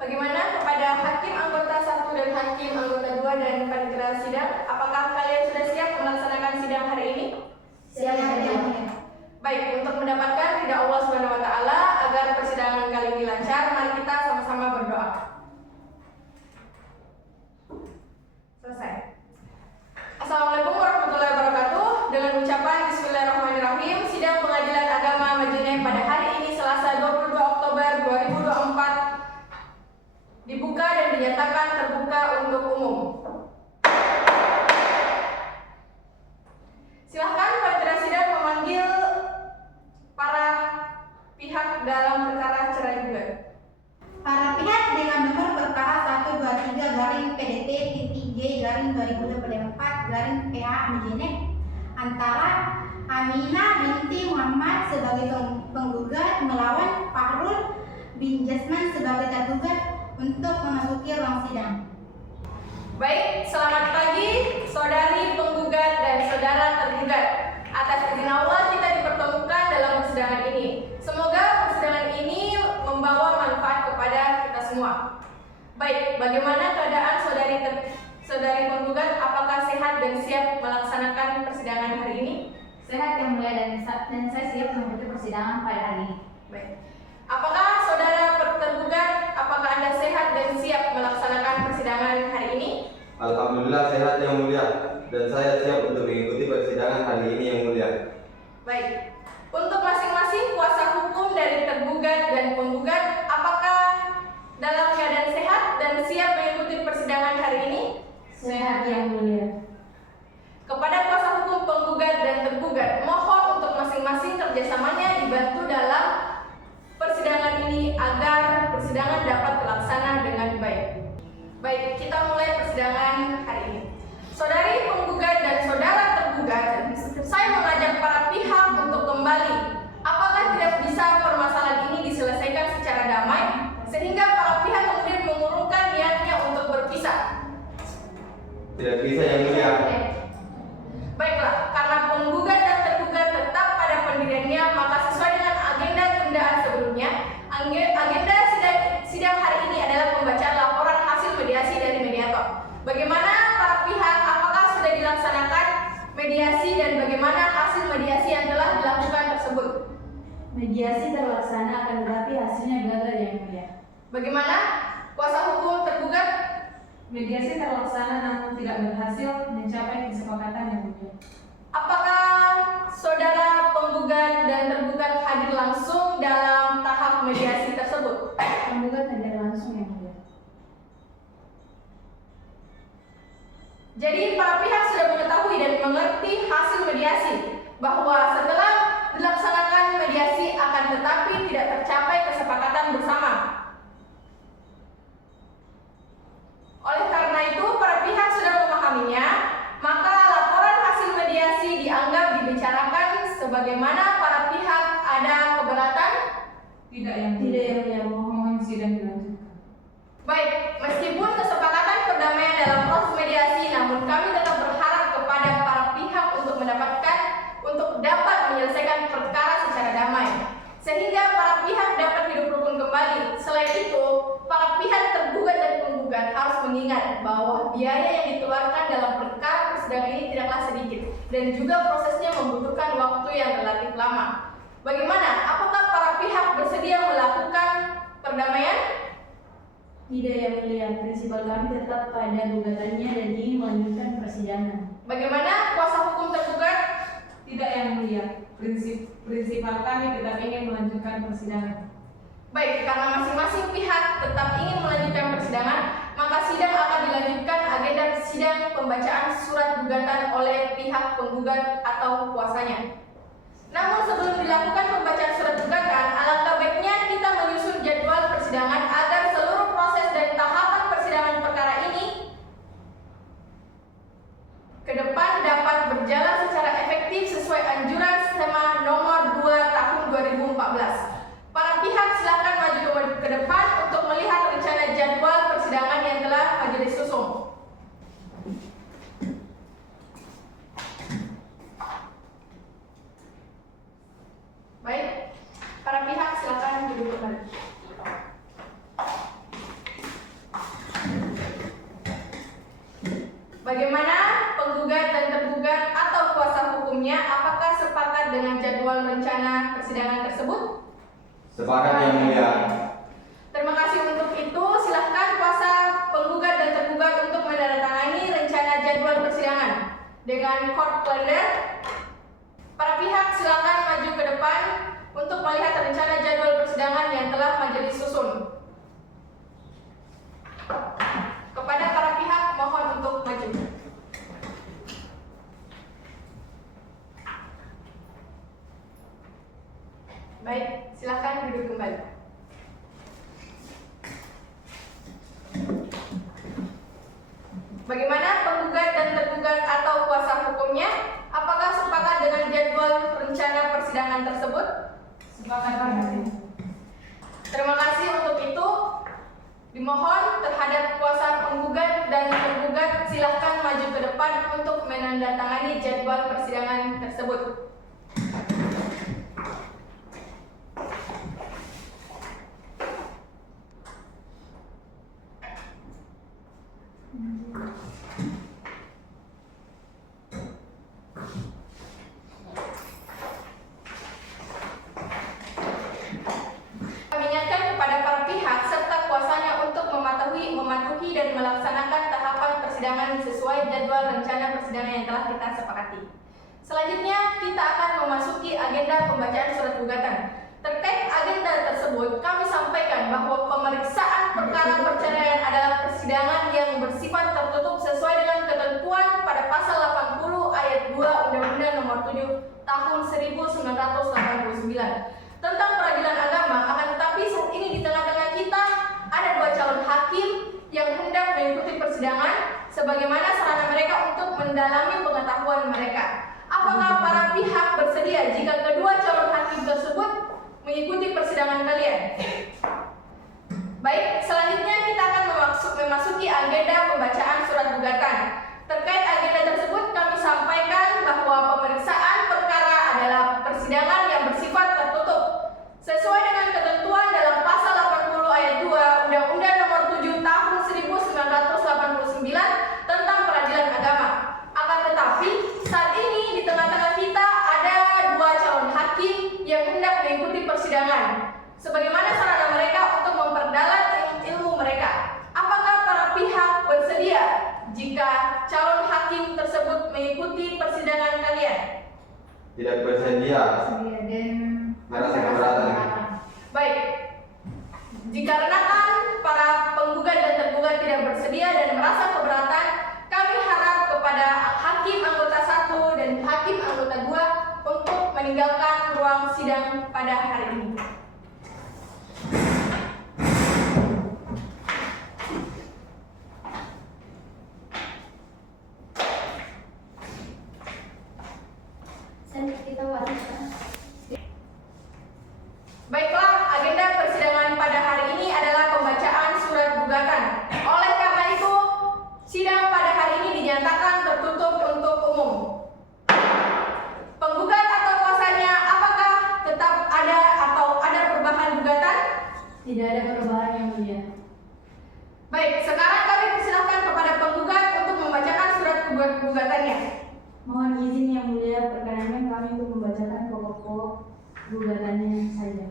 Bagaimana kepada hakim anggota 1 dan hakim anggota 2 dan panitia sidang? Apakah kalian sudah siap melaksanakan sidang hari ini? Siap, ya. Baik, untuk mendapatkan ridha Allah Subhanahu wa taala agar persidangan kali ini lancar, mari kita sama-sama berdoa. Selesai. Assalamualaikum warahmatullahi wabarakatuh. Dengan ucapan Bismillahirrahmanirrahim, sidang Pengadilan Agama Majene pada hari ini Selasa 22 Oktober 2024 dibuka dan dinyatakan terbuka untuk umum. Silahkan panitia sidang memanggil para pihak dalam perkara cerai gugat. Para pihak dengan nomor perkara 123-P3J-2024-PH Majene antara Aminah binti Muhammad sebagai penggugat melawan Fahrul bin Jasman sebagai tergugat untuk memasuki ruang sidang. Baik, selamat pagi saudari penggugat dan saudara tergugat. Atas izin Allah kita dipertemukan dalam persidangan ini. Semoga persidangan ini membawa manfaat kepada kita semua. Baik, bagaimana keadaan saudari penggugat? Apakah sehat dan siap melaksanakan persidangan hari ini? Sehat yang mulia dan saya siap mengikuti persidangan pada hari ini. Baik. Apakah saudara tergugat, apakah Anda sehat dan siap melaksanakan persidangan hari ini? Alhamdulillah sehat yang mulia dan saya siap untuk mengikuti persidangan hari ini yang mulia. Baik. Untuk masing-masing kuasa hukum dari tergugat dan penggugat, apakah dalam keadaan sehat dan siap mengikuti persidangan hari ini? Sehat yang mulia. Kepada kuasa hukum penggugat dan tergugat, mohon untuk masing-masing kerjasamanya dibantu dalam persidangan ini agar persidangan dapat terlaksana dengan baik. Baik, kita mulai persidangan hari ini. Saudari penggugat dan saudara tergugat, saya mengajak para pihak untuk kembali. Apakah tidak bisa permasalahan ini diselesaikan secara damai sehingga para pihak kemudian mengurungkan niatnya untuk berpisah? Tidak bisa yang mulia. Baiklah, karena penggugat dan tergugat tetap pada pendiriannya, maka sesuai dengan agenda tundaan sebelumnya, agenda sidang hari ini adalah pembacaan laporan hasil mediasi dari mediator. Bagaimana para pihak, apakah sudah dilaksanakan mediasi dan bagaimana hasil mediasi yang telah dilakukan tersebut? Mediasi terlaksana akan tetapi hasilnya gagal yang mulia. Bagaimana kuasa hukum tergugat? Mediasi terlaksana namun tidak berhasil mencapai kesepakatan yang mulia. Apakah saudara penggugat dan tergugat hadir langsung dalam tahap mediasi tersebut? Penggugat hadir langsung yang mulia. Jadi para pihak sudah mengetahui dan mengerti hasil mediasi bahwa setelah dilaksanakan mediasi akan tetapi tidak tercapai kesepakatan bersama. Oleh karena itu para pihak sudah memahaminya, maka laporan hasil mediasi dianggap dibicarakan sebagaimana para pihak ada keberatan? Tidak yang mulia. Mohon sidang dilanjutkan. Baik, meskipun kesepakatan perdamaian dalam proses mediasi, namun kami tetap berharap kepada para pihak untuk dapat menyelesaikan perkara secara damai, sehingga para pihak dapat hidup rukun kembali. Selain itu, para pihak tergugat dan penggugat harus mengingat bahwa biaya yang dikeluarkan dalam perkara persidangan ini tidaklah sedikit dan juga prosesnya membutuhkan waktu yang relatif lama. Bagaimana? Apakah para pihak bersedia melakukan perdamaian? Tidak yang mulia. Prinsipal kami tetap pada gugatannya dan ingin melanjutkan persidangan. Bagaimana kuasa hukum tergugat? Tidak yang mulia. Prinsipal kami tetap ingin melanjutkan persidangan. Baik, karena masing-masing pihak tetap ingin melanjutkan persidangan, maka sidang akan dilanjutkan agenda sidang pembacaan surat gugatan oleh pihak penggugat atau kuasanya. Namun sebelum dilakukan pembacaan surat gugatan, alangkah baiknya kita menyusun jadwal persidangan agar seluruh proses dan tahapan persidangan perkara ini ke depan dapat berjalan secara efektif sesuai anjuran SEMA nomor 2 tahun 2014. Para pihak silakan maju ke depan untuk melihat rencana jadwal persidangan yang telah majelis susun. Baik, para pihak silakan. Bagaimana penggugat dan tergugat atau kuasa hukumnya, apakah sepakat dengan jadwal rencana persidangan tersebut? Sepakat Yang Mulia. Terima kasih untuk itu. Silahkan kuasa penggugat dan tergugat untuk menandatangani rencana jadwal persidangan dengan court calendar. Para pihak silakan maju ke depan untuk melihat rencana jadwal persidangan yang telah majelis susun. Kepada para pihak mohon untuk maju. Baik, silakan duduk kembali. Bagaimana penggugat dan tergugat atau kuasa hukumnya? Apakah sepakat dengan jadwal rencana persidangan tersebut? Sepakat, Pak. Terima kasih untuk itu. Dimohon terhadap kuasa penggugat dan tergugat silahkan maju ke depan untuk menandatangani jadwal persidangan tersebut. Kami ingatkan kepada para pihak serta kuasanya untuk mematuhi dan melaksanakan tahapan persidangan sesuai jadwal rencana persidangan yang telah kita sepakati. Selanjutnya, kita akan memasuki agenda pembacaan surat gugatan. Terkait agenda tersebut, kami sampaikan bahwa pemeriksaan perkara perceraian adalah persidangan yang bersifat tertutup sesuai dengan ketentuan pada pasal 80 ayat 2 Undang-Undang Nomor 7 Tahun 1989 tentang peradilan agama. Akan tetapi saat ini di tengah-tengah kita ada dua calon hakim yang hendak mengikuti persidangan sebagaimana sarana mereka untuk mendalami pengetahuan mereka. Apakah para pihak bersedia jika kedua calon hakim tersebut mengikuti persidangan kalian? Baik, selanjutnya kita akan memasuki agenda pembacaan surat gugatan. Terkait agenda tersebut kami sampaikan bahwa pemeriksaan perkara adalah persidangan yang bersifat tertutup sesuai dengan ketentuan dalam pasal 80 ayat 2 Undang-Undang Nomor 7 Tahun 1989 tentang peradilan agama. Akan tetapi saat ini di tengah-tengah kita ada dua calon hakim yang hendak mengikuti persidangan sebagaimana sarana mereka untuk memperdalam ilmu mereka. Apakah para pihak bersedia jika calon hakim tersebut mengikuti persidangan kalian? Tidak bersedia. Dan Merasa keberatan. Baik. Dikarenakan para penggugat dan tergugat tidak bersedia dan merasa keberatan, kami harap kepada hakim anggota 1 dan hakim anggota 2 untuk meninggalkan ruang sidang pada hari ini. Baiklah, agenda persidangan pada hari ini adalah pembacaan surat gugatan. Oleh karena itu, sidang pada hari ini dinyatakan tertutup untuk umum. Penggugat atau kuasanya, apakah tetap ada atau ada perubahan gugatan? Tidak ada perubahan, Yang Mulia. Baik, sekarang kami persilahkan kepada penggugat untuk membacakan surat gugatannya. Mohon izin Yang Mulia, perkenankan kami untuk membacakan pokok-pokok gugatannya saja.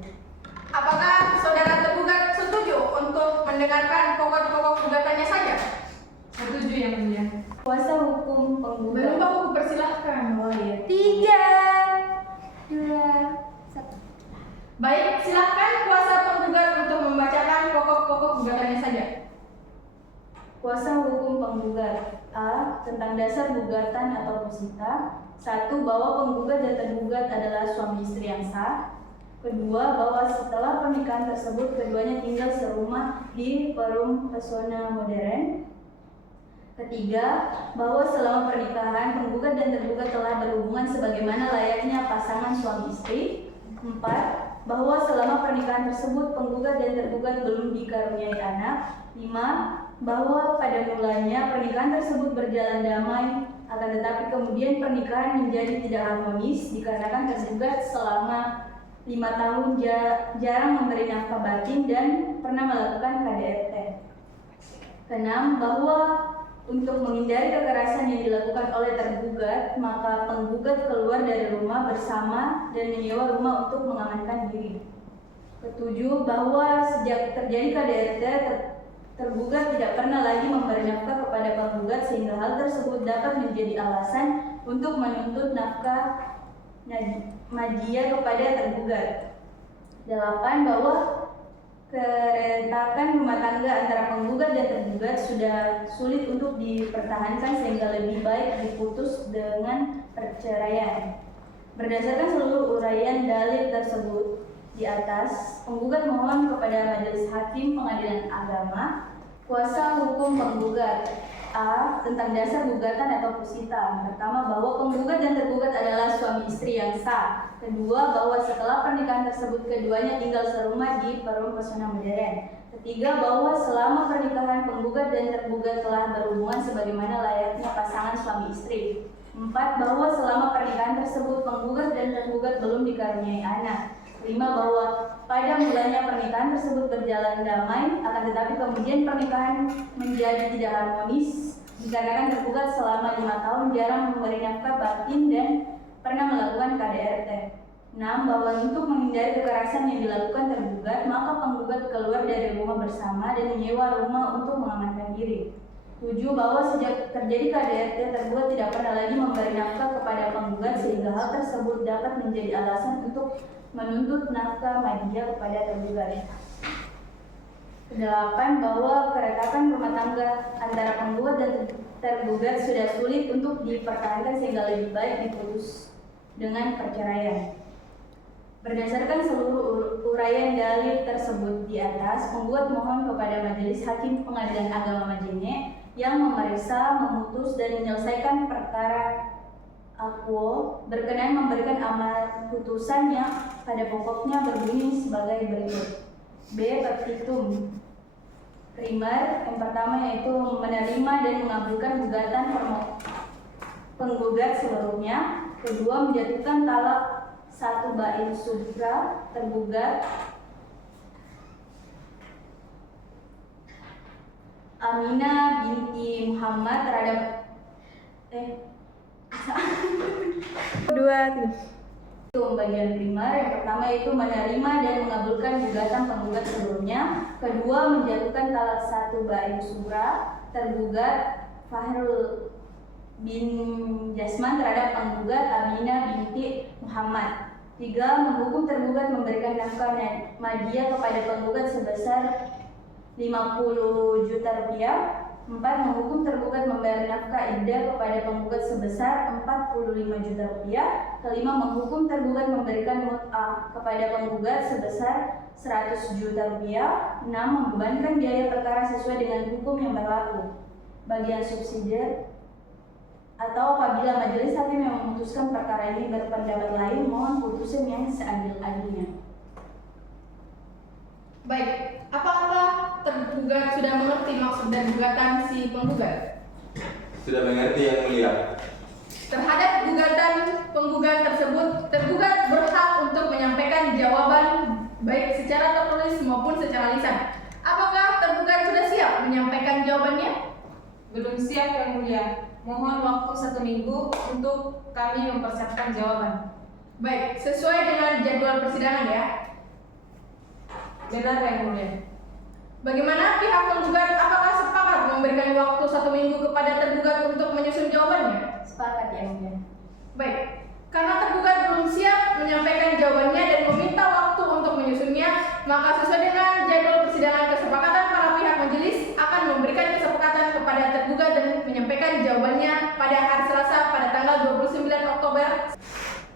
Apakah saudara tergugat setuju untuk mendengarkan pokok-pokok gugatannya saja? Setuju Yang Mulia. Kuasa hukum penggugat. Belum aku persilahkan. Oh iya. 3, 2, 1. Baik, silakan kuasa penggugat untuk membacakan pokok-pokok gugatannya saja. Kuasa hukum penggugat. A. Tentang dasar gugatan atau posita. 1. Bahwa penggugat dan tergugat adalah suami istri yang sah. Kedua, bahwa setelah pernikahan tersebut keduanya tinggal serumah di Perum Pesona Modern. Ketiga, bahwa selama pernikahan penggugat dan tergugat telah berhubungan sebagaimana layaknya pasangan suami istri. 4. Bahwa selama pernikahan tersebut penggugat dan tergugat belum dikaruniai anak. 5. Bahwa pada mulanya pernikahan tersebut berjalan damai, akan tetapi kemudian pernikahan menjadi tidak harmonis dikarenakan tergugat selama 5 tahun jarang memberi nafkah batin dan pernah melakukan KDRT. 6. Bahwa untuk menghindari kekerasan yang dilakukan oleh tergugat, maka penggugat keluar dari rumah bersama dan menyewa rumah untuk mengamankan diri. Ketujuh, bahwa sejak terjadi KDRT, tergugat tidak pernah lagi memberi nafkah kepada penggugat sehingga hal tersebut dapat menjadi alasan untuk menuntut nafkah majia kepada tergugat. 8, bahwa keretakan rumah tangga antara penggugat dan tergugat sudah sulit untuk dipertahankan sehingga lebih baik diputus dengan perceraian. Berdasarkan seluruh uraian dalil tersebut di atas, penggugat mohon kepada Majelis Hakim Pengadilan Agama kuasa hukum penggugat. A. Tentang dasar gugatan atau posita. Pertama, bahwa penggugat dan tergugat adalah suami istri yang sah. Kedua, bahwa setelah pernikahan tersebut keduanya tinggal serumah di Perum Pesona Modern. Ketiga, bahwa selama pernikahan penggugat dan tergugat telah berhubungan sebagaimana layaknya pasangan suami istri. 4. Bahwa selama pernikahan tersebut penggugat dan tergugat belum dikaruniai anak. 5. Bahwa pada mulanya pernikahan tersebut berjalan damai, akan tetapi kemudian pernikahan menjadi tidak harmonis dikarenakan tergugat selama 5 tahun jarang memberi nafkah batin dan pernah melakukan KDRT. 6. Bahwa untuk menghindari kekerasan yang dilakukan tergugat, maka penggugat keluar dari rumah bersama dan menyewa rumah untuk mengamankan diri. 7. Bahwa sejak terjadi KDRT, tergugat tidak pernah lagi memberi nafkah kepada penggugat sehingga hal tersebut dapat menjadi alasan untuk menuntut nafkah majia kepada tergugat. 8. Bahwa keretakan rumah tangga antara penggugat dan tergugat sudah sulit untuk dipertahankan sehingga lebih baik diputus dengan perceraian. Berdasarkan seluruh uraian dalil tersebut di atas, penggugat mohon kepada Majelis Hakim Pengadilan Agama Majene yang memeriksa, memutus, dan menyelesaikan perkara Aquo berkenan memberikan amal putusannya pada pokoknya berbunyi sebagai berikut. B. Petitum primer, yang pertama yaitu menerima dan mengabulkan gugatan penggugat seluruhnya. Kedua, menjatuhkan talak 1 bain subra tergugat Aminah binti Muhammad terhadap itu bagian primer. Yang pertama yaitu menerima dan mengabulkan gugatan penggugat sebelumnya. Kedua, menjatuhkan talak 1 bain subra tergugat Fahrul bin Jasman terhadap penggugat Aminah binti Muhammad. 3. Menghukum tergugat memberikan nafkah majia kepada penggugat sebesar 50 juta rupiah. 4. Menghukum tergugat membayar nafkah iddah kepada penggugat sebesar 45 juta rupiah. 5. Menghukum tergugat memberikan mut'ah kepada penggugat sebesar 100 juta rupiah. 6. Membebankan biaya perkara sesuai dengan hukum yang berlaku. Bagian subsidiar atau apabila majelis hakim yang memutuskan perkara ini berpendapat lain, mohon putusan yang seadil-adilnya. Baik, apakah tergugat sudah mengerti maksud dan gugatan si penggugat? Sudah mengerti yang mulia. Terhadap gugatan penggugat tersebut, tergugat berhak untuk menyampaikan jawaban baik secara tertulis maupun secara lisan. Apakah tergugat sudah siap menyampaikan jawabannya? Belum siap yang mulia. Mohon waktu 1 minggu untuk kami mempersiapkan jawaban. Baik, sesuai dengan jadwal persidangan ya. Benar yang mulia. Bagaimana pihak penggugat, apakah sepakat memberikan waktu 1 minggu kepada tergugat untuk menyusun jawabannya? Sepakat yang mulia. Baik, karena tergugat belum siap menyampaikan jawabannya dan meminta waktu untuk menyusunnya, maka sesuai dengan jadwal persidangan kesepakatan para pihak majelis akan memberikan kesepakatan kepada tergugat dan menyampaikan jawabannya pada hari Selasa pada tanggal 29 Oktober.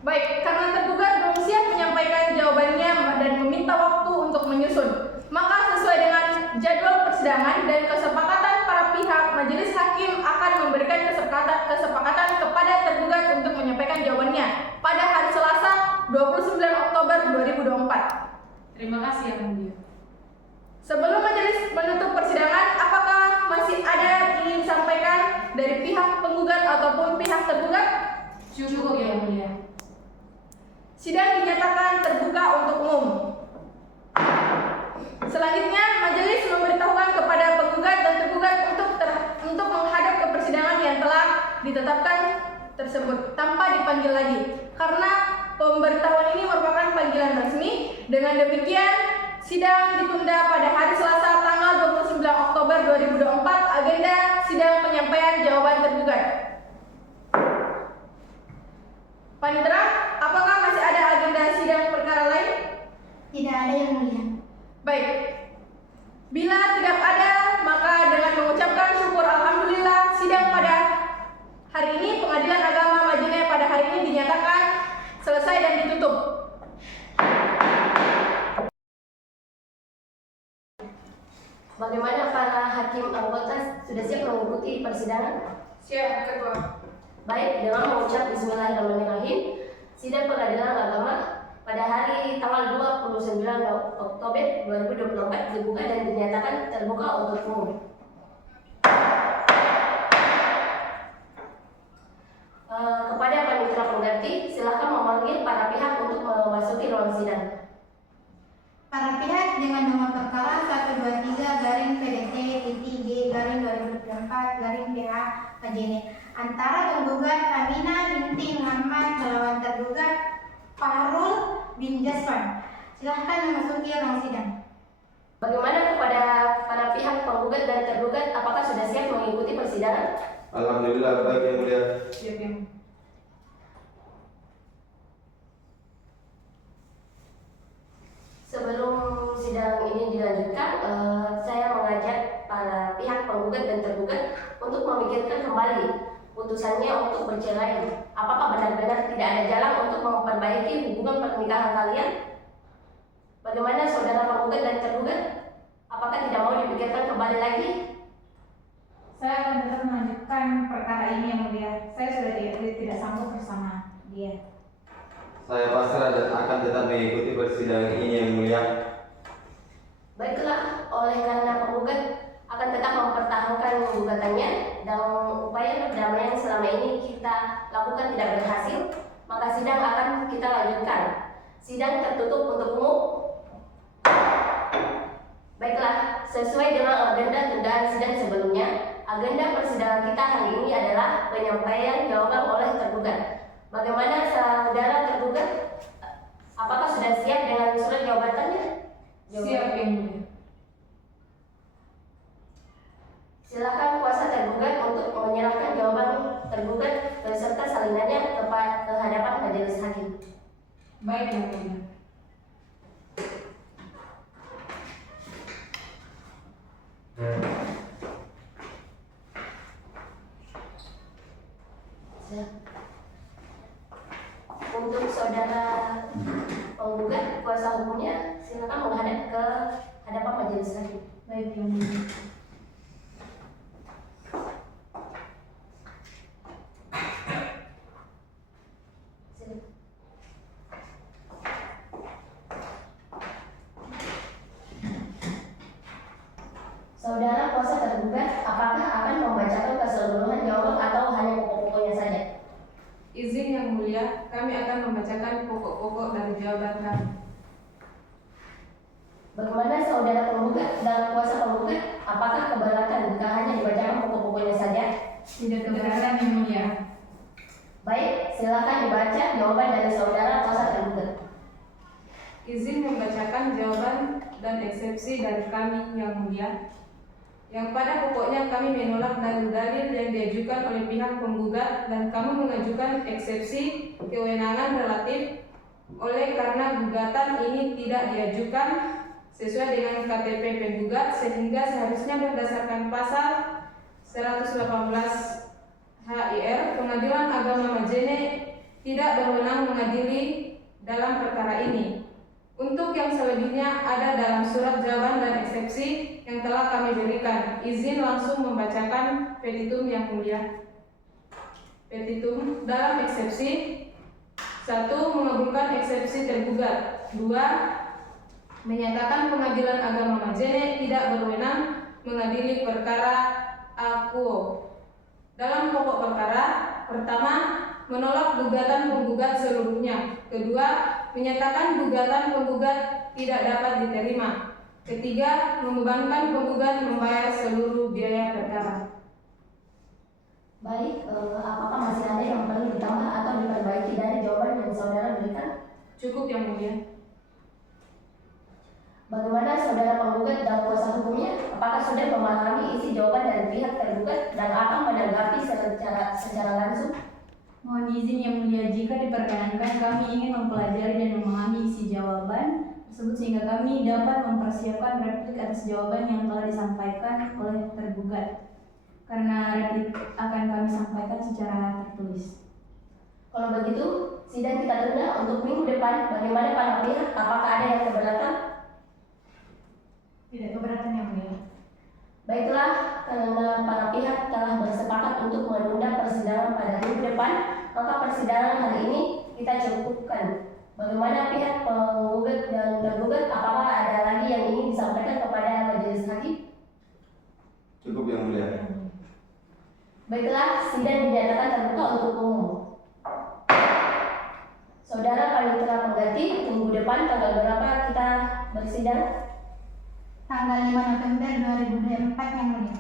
Baik, karena tergugat belum siap menyampaikan jawabannya dan meminta waktu untuk menyusun, maka sesuai dengan jadwal persidangan dan kesepakatan para pihak, majelis hakim akan memberikan kesepakatan kepada tergugat untuk menyampaikan jawabannya pada hari Selasa 29 Oktober 2024. Terima kasih yang mulia. Sebelum majelis menutup persidangan, apakah masih ada yang ingin disampaikan dari pihak penggugat ataupun pihak tergugat? Cukup yang mulia. Sidang dinyatakan terbuka untuk umum. Selanjutnya, majelis memberitahukan kepada penggugat dan tergugat untuk menghadap ke dipanggil lagi. Karena pemberitahuan ini merupakan panggilan resmi, dengan demikian sidang ditunda pada hari Selasa tanggal 29 Oktober 2024. Agenda sidang penyampaian jawaban tergugat. Panitera, apakah masih ada agenda sidang perkara lain? Tidak ada yang mulia. Baik. Bila tidak ada, maka dengan mengucapkan syukur alhamdulillah, sidang pada hari ini, Pengadilan Agama Majene pada hari ini dinyatakan selesai dan ditutup. Bagaimana para hakim anggota sudah siap mengikuti persidangan? Siap, Ketua. Baik, dengan mengucap Bismillahirrahmanirrahim, sidang Pengadilan Agama pada hari tanggal 29 Oktober 2024 dibuka dan dinyatakan terbuka untuk umum. Kepada panitia pengganti, silakan memanggil para pihak untuk memasuki ruang sidang. Para pihak dengan nomor perkara 123-PDT-G-2024-PH Majene antara penggugat Aminah binti Muhammad melawan tergugat Fahrul bin Jasman. Silahkan memasuki ruang sidang. Bagaimana kepada para pihak penggugat dan tergugat, apakah sudah siap mengikuti persidangan? Alhamdulillah, baik yang mulia. Siap yang Sebelum sidang ini dilanjutkan, saya mengajak para pihak penggugat dan tergugat untuk memikirkan kembali putusannya untuk bercerai. Apakah benar-benar tidak ada jalan untuk memperbaiki hubungan pernikahan kalian? Bagaimana saudara penggugat dan tergugat? Apakah tidak mau dipikirkan kembali lagi? Saya akan tetap melanjutkan perkara ini yang mulia. Saya sudah tidak sanggup bersama dia. Saya pasrah dan akan tetap mengikuti persidangan ini yang mulia. Baiklah, oleh karena penggugat akan tetap mempertahankan gugatannya dan upaya perdamaian selama ini kita lakukan tidak berhasil, maka sidang akan kita lanjutkan. Sidang tertutup untuk umum. Baiklah, sesuai dengan agenda tundaan sidang sebelumnya, agenda persidangan kita hari ini adalah penyampaian jawaban oleh tergugat. Bagaimana saudara tergugat? Apakah sudah siap dengan surat jawabannya? Siap yang mulia. Silakan kuasa tergugat untuk menyerahkan jawaban tergugat beserta salinannya ke hadapan majelis hakim. Baik yang mulia. Untuk saudara penggugat, kuasa hukumnya silakan menghadap ke hadapan majelis hakim. Baik yang mulia. Saudara kuasa tergugat, apakah akan membacakan keseluruhan jawaban atau hanya pokok-pokoknya saja? Izin yang mulia, kami akan membacakan pokok-pokok dari jawaban kami. Bagaimana saudara penggugat dan kuasa penggugat, apakah keberatan jika hanya dibacakan pokok-pokoknya saja? Tidak keberatan yang mulia. Baik, silakan dibaca jawaban dari saudara kuasa tergugat. Izin membacakan jawaban dan eksepsi dari kami yang mulia, yang pada pokoknya kami menolak dalil-dalil yang diajukan oleh pihak penggugat dan kami mengajukan eksepsi kewenangan relatif oleh karena gugatan ini tidak diajukan sesuai dengan KTP penggugat sehingga seharusnya berdasarkan pasal 118 HIR Pengadilan Agama Majene tidak berwenang mengadili dalam perkara ini. Untuk yang selebihnya ada dalam surat jawaban dan eksepsi yang telah kami berikan. Izin langsung membacakan petitum yang mulia. Petitum dalam eksepsi 1. Mengabulkan eksepsi tergugat. 2. Menyatakan Pengadilan Agama Majene tidak berwenang mengadili perkara akuo. Dalam pokok perkara, pertama, menolak gugatan penggugat seluruhnya. Kedua, menyatakan gugatan penggugat tidak dapat diterima. Ketiga, membebankan penggugat membayar seluruh biaya perkara. Baik, apakah masih ada yang perlu ditambah atau diperbaiki dari jawaban yang saudara berikan? Cukup Yang Mulia. Bagaimana saudara penggugat dan kuasa hukumnya? Apakah sudah memahami isi jawaban dari pihak tergugat dan akan menanggapi secara langsung? Mohon izin Yang Mulia, jika diperkenankan kami ingin mempelajari dan memahami isi jawaban tersebut sehingga kami dapat mempersiapkan replik atas jawaban yang telah disampaikan oleh tergugat. Karena replik akan kami sampaikan secara tertulis. Kalau begitu, sidang kita tunda untuk minggu depan. Bagaimana para pihak? Apakah ada yang keberatan? Tidak keberatan Yang Mulia. Baiklah, karena para pihak telah bersepakat untuk menunda persidangan pada minggu depan, maka persidangan hari ini kita cukupkan. Bagaimana pihak penggugat dan tergugat? Apakah ada lagi yang ingin disampaikan kepada majelis hakim? Cukup Yang Mulia. Baiklah, sidang dinyatakan terbuka untuk umum. Saudara panitera pengganti, minggu depan tanggal berapa kita bersidang? Tanggal 5 November 2024 Yang Mulia.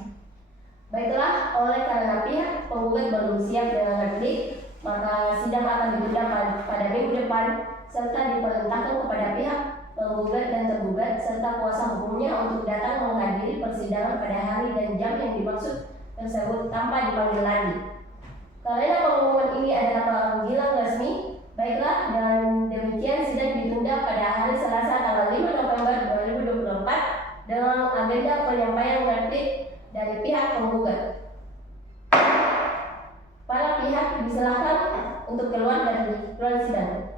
Baiklah, oleh karena pihak penggugat belum siap dengan replik, maka sidang akan ditunda pada minggu depan serta diperintahkan kepada pihak penggugat dan tergugat serta kuasa hukumnya untuk datang menghadiri persidangan pada hari dan jam yang dimaksud tersebut tanpa dipanggil lagi. Karena pengumuman ini adalah panggilan resmi, baiklah, dan demikian sidang ditunda pada hari Selasa tanggal 5 November 2024 dengan agenda penyampaian replik dari pihak penggugat. Para pihak diserahkan untuk keluar dari ruang sidang.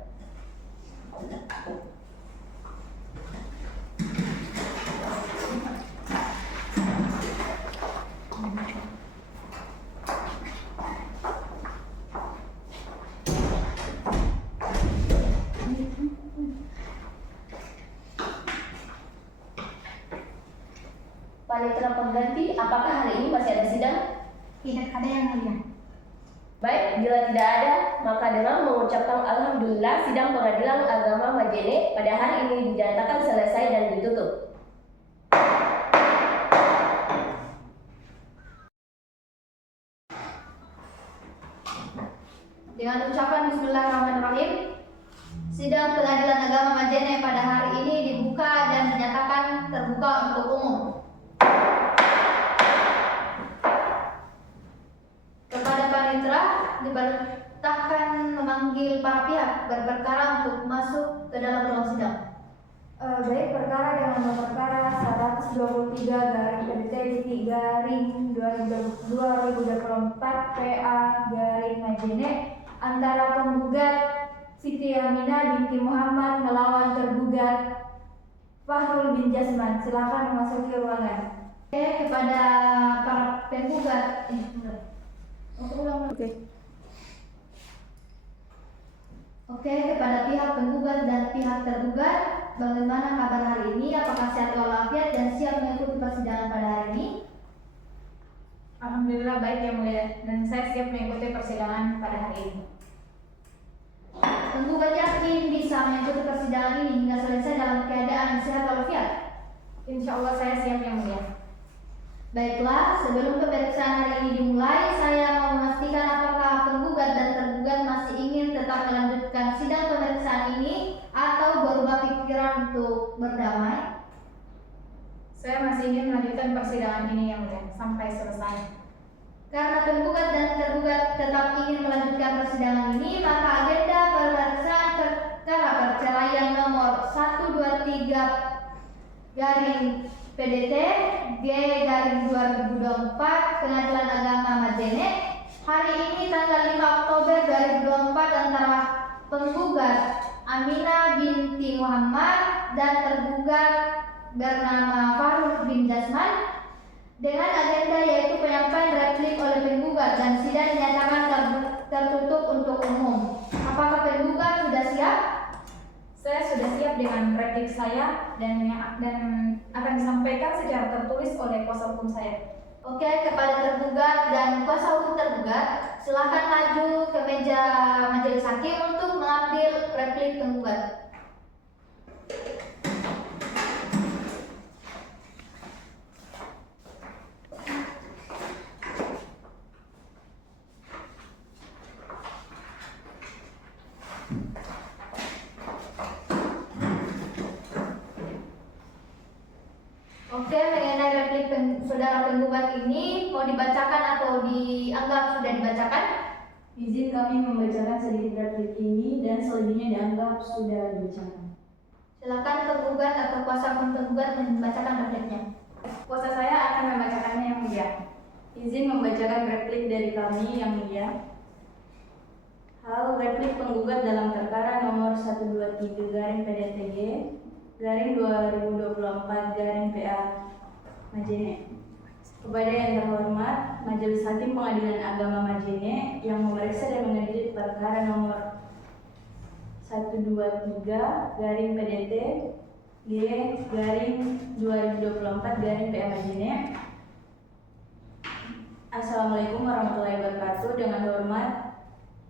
Panitera pengganti, apakah hari ini masih ada sidang? Tidak ada Yang Mulia. Baik, bila tidak ada, maka dengan mengucapkan Alhamdulillah, sidang pengadilan agama Majene pada hari ini dinyatakan selesai dan ditutup. Dengan ucapan Bismillahirrahmanirrahim, sidang pengadilan agama Majene pada hari ini dibuka dan dinyatakan terbuka untuk umum. Kepada panitera diperintahkan memanggil para pihak berperkara untuk masuk ke dalam ruang sidang. Baik, perkara dengan nomor perkara 123/3/2024 PA/Majene antara penggugat Siti Aminah binti Muhammad melawan tergugat Fahrul bin Jasman. Silakan memasuki ruangan. Kepada para penggugat, Oke, kepada pihak penggugat dan pihak tergugat, bagaimana kabar hari ini? Apakah sehat walafiat dan siap mengikuti persidangan pada hari ini? Alhamdulillah baik Yang Mulia, dan saya siap mengikuti persidangan pada hari ini. Penggugat yakin bisa mengikuti persidangan ini hingga selesai dalam keadaan sehat walafiat? Insya Allah saya siap Yang Mulia. Baiklah, sebelum pemeriksaan hari ini dimulai, saya mau memastikan apakah penggugat dan tergugat masih ingin tetap melanjutkan sidang pemeriksaan ini atau berubah pikiran untuk berdamai? Saya masih ingin melanjutkan persidangan ini Yang Mulia sampai selesai. Karena penggugat dan tergugat tetap ingin melanjutkan persidangan ini, maka agenda pemeriksaan perkara perceraian nomor 123 PDT G/2024 Pengadilan Agama Majene hari ini tanggal 5 Oktober 2024 antara penggugat Aminah binti Muhammad dan tergugat bernama Fahrul bin Jasman dengan agenda yaitu penyampaian replik oleh penggugat dan sidang dinyatakan tertutup untuk umum. Apakah penggugat sudah siap? Saya sudah siap dengan replik saya dan akan disampaikan secara tertulis oleh kuasa hukum saya. Oke, kepada tergugat dan kuasa hukum tergugat, silakan maju ke meja majelis hakim untuk mengambil replik penggugat. Oke, mengenai replik saudara penggugat ini mau dibacakan atau dianggap sudah dibacakan? Izin kami membacakan sedikit replik ini dan selebihnya dianggap sudah dibacakan. Silakan penggugat atau kuasa penggugat membacakan repliknya. Kuasa saya akan membacakannya yang mulia. Izin membacakan replik dari kami yang mulia. Hal replik penggugat dalam perkara nomor 123 garing PDTG garing 2024 garing PA Majene. Kepada yang terhormat Majelis Hakim Pengadilan Agama Majene yang memeriksa dan mengadili perkara nomor 123 garing PDT G garing 2024 garing PA Majene. Assalamualaikum warahmatullahi wabarakatuh. Dengan hormat,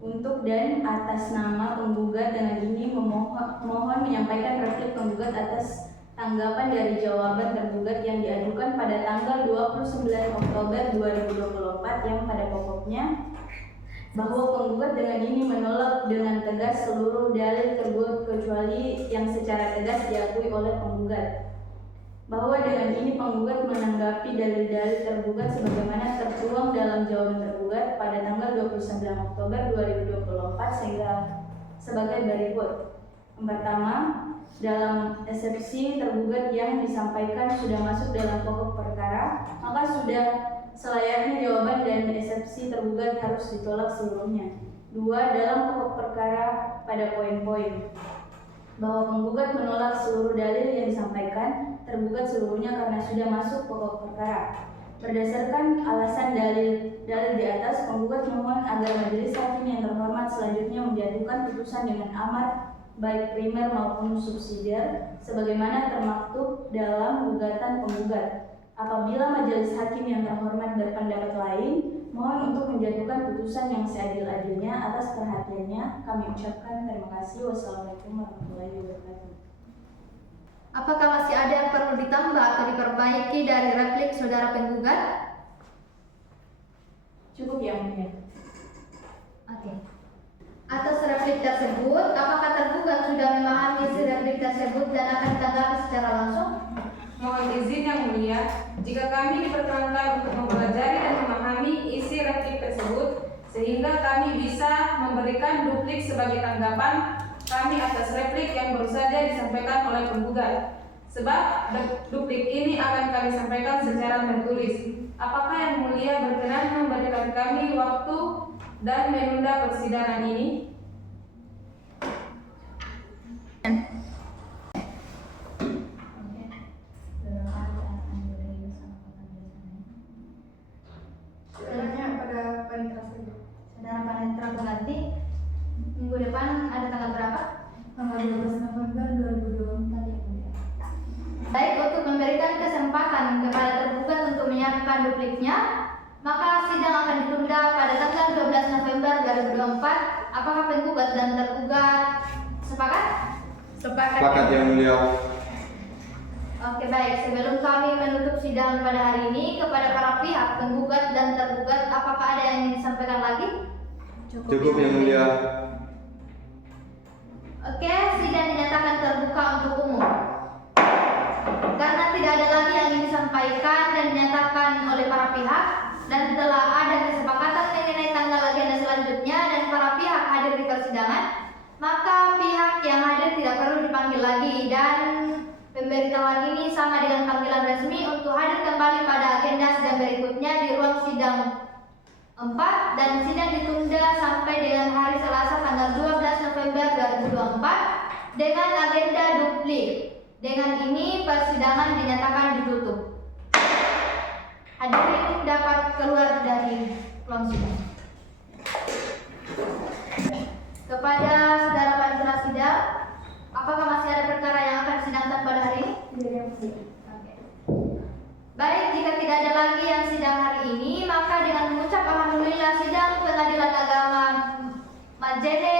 untuk dan atas nama penggugat dengan ini mohon menyampaikan replik penggugat atas tanggapan dari jawaban tergugat yang diajukan pada tanggal 29 Oktober 2024 yang pada pokoknya bahwa penggugat dengan ini menolak dengan tegas seluruh dalil tergugat kecuali yang secara tegas diakui oleh penggugat. Bahwa dengan ini penggugat menanggapi dalil-dalil tergugat sebagaimana tertuang dalam jawaban tergugat pada tanggal 29 Oktober 2024 sehingga sebagai berikut. Yang pertama, dalam eksepsi tergugat yang disampaikan sudah masuk dalam pokok perkara, maka sudah selayaknya jawaban dan eksepsi tergugat harus ditolak seluruhnya. 2. Dalam pokok perkara pada poin-poin bahwa penggugat menolak seluruh dalil yang disampaikan tergugat seluruhnya karena sudah masuk pokok perkara. Berdasarkan alasan dalil di atas, penggugat mohon agar majelis hakim yang terhormat selanjutnya menjatuhkan putusan dengan amar baik primer maupun subsidiar sebagaimana termaktub dalam gugatan penggugat. Apabila majelis hakim yang terhormat berpendapat lain, mohon untuk menjatuhkan putusan yang seadil-adilnya. Atas perhatiannya kami ucapkan terima kasih. Wassalamualaikum warahmatullahi wabarakatuh. Apakah masih ada yang perlu ditambah atau diperbaiki dari replik saudara penggugat? Cukup ya, mulia. Oke. Atas replik tersebut, apakah tergugat sudah memahami isi replik tersebut dan akan ditanggapi secara langsung? Mohon izin yang mulia, jika kami diperkenankan untuk mempelajari dan memahami isi replik tersebut, sehingga kami bisa memberikan duplik sebagai tanggapan kami atas replik yang baru saja disampaikan oleh penggugat. Sebab duplik ini akan kami sampaikan secara tertulis. Apakah yang mulia berkenan memberikan kami waktu dan menunda persidangan ini? Saudara Panitra Pengganti, minggu depan ada tanggal berapa? Tanggal 12 November 2024 ya mulia. Baik, untuk memberikan kesempatan kepada tergugat untuk menyiapkan dupliknya, maka sidang akan ditunda pada tanggal 12 November 2024. Apakah penggugat dan tergugat sepakat? Sepakat yang mulia. Oke, baik. Sebelum kami menutup sidang pada hari ini, kepada para pihak penggugat dan tergugat, apakah ada yang ingin disampaikan lagi? Cukup yang mulia. Oke, sidang dinyatakan terbuka untuk umum. Karena tidak ada lagi yang ingin disampaikan dan dinyatakan oleh para pihak, dan telah ada kesepakatan mengenai tanggal agenda selanjutnya dan para pihak hadir di persidangan, maka pihak yang hadir tidak perlu dipanggil lagi dan pemberitahuan ini sama dengan panggilan resmi untuk hadir kembali pada agenda sidang berikutnya di ruang sidang 4 dan sidang ditunda sampai dengan hari Selasa tanggal 12 November 2024 dengan agenda duplik. Dengan ini persidangan dinyatakan ditutup. Hadirin dapat keluar dari ruang sidang. Kepada saudara panitia sidang, apakah masih ada perkara yang akan disidangkan pada hari ini? Oke. Baik, jika tidak ada lagi yang sidang hari ini, maka dengan mengucap alhamdulillah sidang Pengadilan Agama Majene